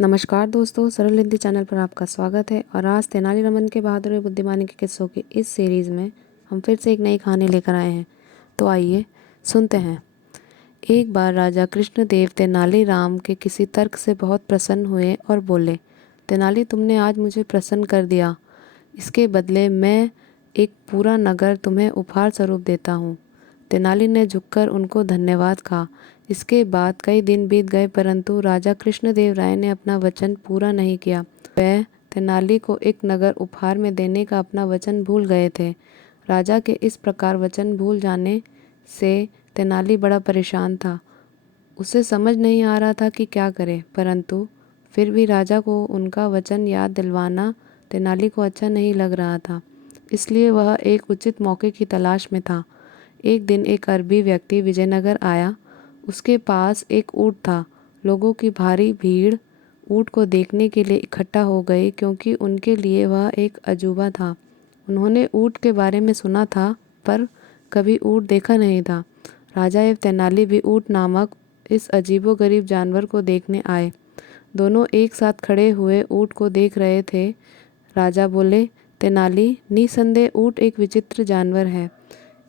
नमस्कार दोस्तों, सरल हिंदी चैनल पर आपका स्वागत है। और आज तेनालीरामन के बहादुर और बुद्धिमानी के किस्सों की इस सीरीज़ में हम फिर से एक नई कहानी लेकर आए हैं। तो आइए सुनते हैं। एक बार राजा कृष्णदेव तेनालीराम के किसी तर्क से बहुत प्रसन्न हुए और बोले, तेनाली, तुमने आज मुझे प्रसन्न कर दिया। इसके बदले मैं एक पूरा नगर तुम्हें उपहार स्वरूप देता हूँ। तेनाली ने झुककर उनको धन्यवाद कहा। इसके बाद कई दिन बीत गए, परंतु राजा कृष्णदेव राय ने अपना वचन पूरा नहीं किया। वह तेनाली को एक नगर उपहार में देने का अपना वचन भूल गए थे। राजा के इस प्रकार वचन भूल जाने से तेनाली बड़ा परेशान था। उसे समझ नहीं आ रहा था कि क्या करे, परंतु फिर भी राजा को उनका वचन याद दिलवाना तेनाली को अच्छा नहीं लग रहा था। इसलिए वह एक उचित मौके की तलाश में था। एक दिन एक अरबी व्यक्ति विजयनगर आया। उसके पास एक ऊँट था। लोगों की भारी भीड़ ऊँट को देखने के लिए इकट्ठा हो गई, क्योंकि उनके लिए वह एक अजूबा था। उन्होंने ऊँट के बारे में सुना था, पर कभी ऊँट देखा नहीं था। राजा एवं तेनाली भी ऊँट नामक इस अजीबोगरीब जानवर को देखने आए। दोनों एक साथ खड़े हुए ऊँट को देख रहे थे। राजा बोले, तेनाली, निसंदेह ऊँट एक विचित्र जानवर है।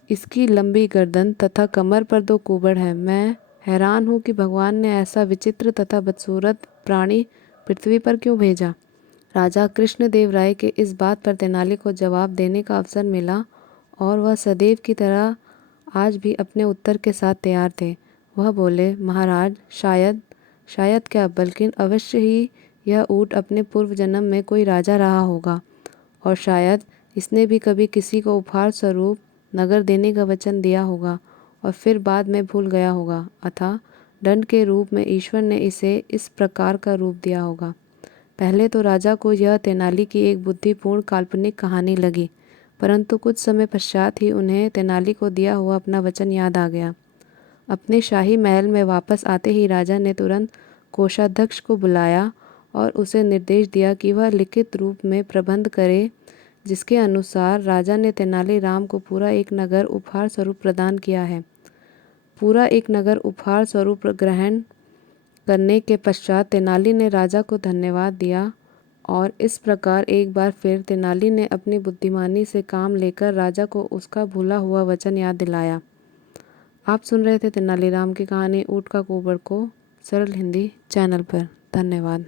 इसकी लंबी गर्दन तथा कमर पर दो कुबड़ है। मैं हैरान हूँ कि भगवान ने ऐसा विचित्र तथा बदसूरत प्राणी पृथ्वी पर क्यों भेजा। राजा कृष्णदेव राय के इस बात पर तेनाली को जवाब देने का अवसर मिला, और वह सदैव की तरह आज भी अपने उत्तर के साथ तैयार थे। वह बोले, महाराज, शायद क्या, बल्कि अवश्य ही यह ऊँट अपने पूर्व जन्म में कोई राजा रहा होगा, और शायद इसने भी कभी किसी को उपहार स्वरूप नगर देने का वचन दिया होगा और फिर बाद में भूल गया होगा, अतः दंड के रूप में ईश्वर ने इसे इस प्रकार का रूप दिया होगा। पहले तो राजा को यह तेनाली की एक बुद्धिपूर्ण काल्पनिक कहानी लगी, परंतु कुछ समय पश्चात ही उन्हें तेनाली को दिया हुआ अपना वचन याद आ गया। अपने शाही महल में वापस आते ही राजा ने तुरंत कोषाध्यक्ष को बुलाया और उसे निर्देश दिया कि वह लिखित रूप में प्रबंध करे, जिसके अनुसार राजा ने तेनालीराम को पूरा एक नगर उपहार स्वरूप प्रदान किया है। पूरा एक नगर उपहार स्वरूप ग्रहण करने के पश्चात तेनाली ने राजा को धन्यवाद दिया, और इस प्रकार एक बार फिर तेनाली ने अपनी बुद्धिमानी से काम लेकर राजा को उसका भूला हुआ वचन याद दिलाया। आप सुन रहे थे तेनालीराम की कहानी ऊँट का कुबड़ को सरल हिंदी चैनल पर। धन्यवाद।